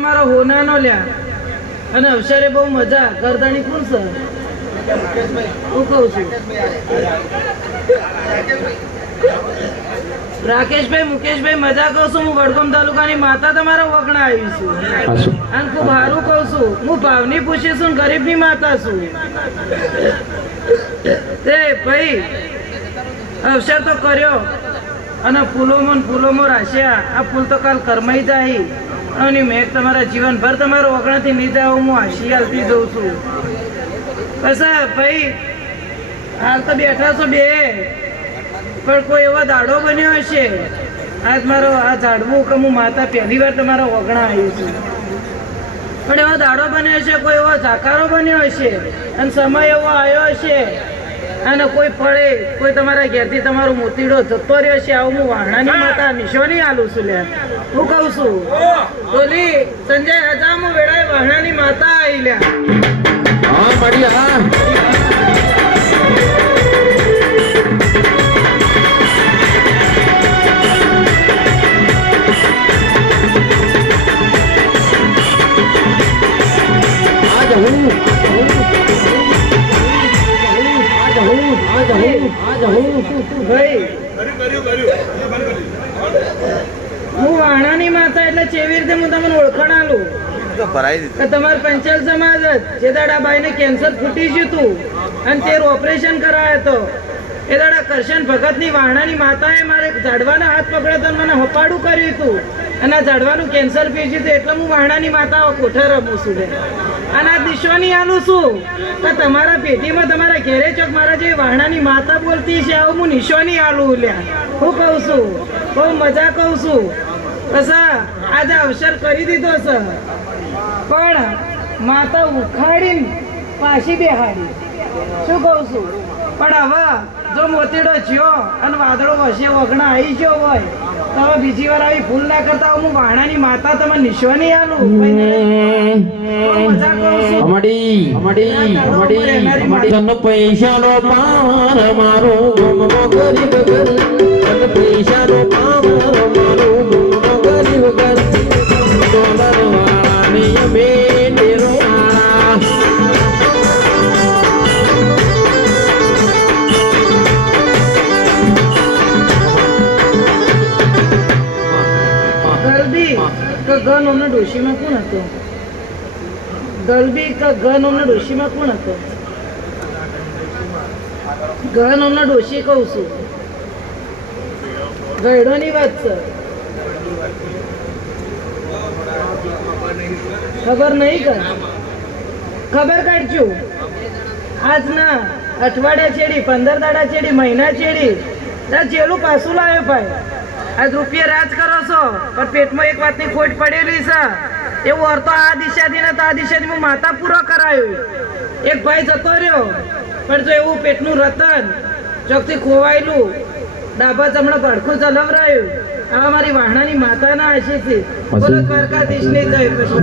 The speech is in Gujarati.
તમારો હોનાનો લ્યા અને અવસરે બહુ મજા ગરદાણી કોણ છે હું કહું છું રાકેશભાઈ મુકેશભાઈ મજા કહું છું હું વડગામ તાલુકાની માતા તમારા વગણા આવી છું અને ખૂબ સારું કહું છું હું ભાવની પૂછી છું ગરીબની માતા છું તે ભાઈ અવસર તો કર્યો અને ફૂલોમાં રાશ્યા આ ફૂલ તો કાલ કરમાઈ જાય અને મેં તમારા જીવનભર તમારો વગણાથી નહીં જાવ હું હાશી હાલતી જઉં છું બસ ભાઈ હાલ તો બેઠા છો બે પણ કોઈ એવો દાડો બન્યો હશે આજ મારો આ ઝાડવું કે હું માતા પહેલી વાર તમારા વગણા આવી છું પણ એવો દાડો બન્યો હશે કોઈ એવો ઝાકારો બન્યો હશે અને સમય એવો આવ્યો હશે અને કોઈ પડે કોઈ તમારા ઘેરથી તમારો મોતીડો જતો રહ્યો છે આવું હું વાહણાની માતા નિશાની આલું છું લે હું કહું છું બોલી સંજય હજામ વેળાએ વાહણાની માતા આવી લ્યા હા મળી હા હું વાણાની માતા એટલે કેવી રીતે હું તમને ઓળખાણ આલું તમારા પંચાલ સમાજ જ જે દાડા બાઈને કેન્સર ફૂટી ગયું હતું અને તે ઓપરેશન કરાયો હતો એ દાડા કરશન ભગતની વાણાની માતાએ મારે ઝાડવાના હાથ પકડ્યો મને હપાડું કર્યું હતું અને આ ઝાડવાનું કેન્સર પીજ્યું હતું એટલે હું વાણાની માતા કોઠે રમું છું અને આ દિશવાની આલું છું કે તમારા પેટીમાં તમારા ઘેરે ચોક મારા જે વાહણાની માતા બોલતી છે આવું હું નિશાની આલું લ્યા હું કહું છું બહુ મજા કહું છું બસ આજે અવસર કરી દીધો છે પણ માતા ઉખાડીને પાછી બેહાડી શું કહું છું પણ હવે જો મોતીડો જ્યો અને વાદળો વસે વગણા આવી ગયો હોય તો હવે બીજી વાર આવી ભૂલ ના કરતા હું વાહણાની માતા તમે નિશાની આલું પૈસાનો પાર મારો ગરીબ પૈસાનો પાર મારો ગરીબ ડોલર વાળાની બેડેરો ગન ડોશીમાં કોણ હતો ગલબી ગન ડોશીમાં કોણ હતો ગન ડોશી કહું છું ગયડોની વાત છે ખબર નહીં કર ખબર કાઢજો આજના અઠવાડિયા છેડી 15 દાડા છેડી મહિના છેડી જેલું પાછું લાવ્યો ભાઈ આજ રૂપિયા રાજ કરો છો પણ પેટમાં એક વાતની ખોટ પડેલી છે એવું અર્થો આ દિશાથી ને તો આ દિશાથી હું માતા પૂરો કરાયું એક ભાઈ જતો રહ્યો પણ જો એવું પેટનું રતન ચોકથી ખોવાયેલું ડાબા ચમડા ભડકું ચલવરાયું આ મારી વાહણાની માતાના આશીથી બોલો દ્વારકાધીશની જય પછી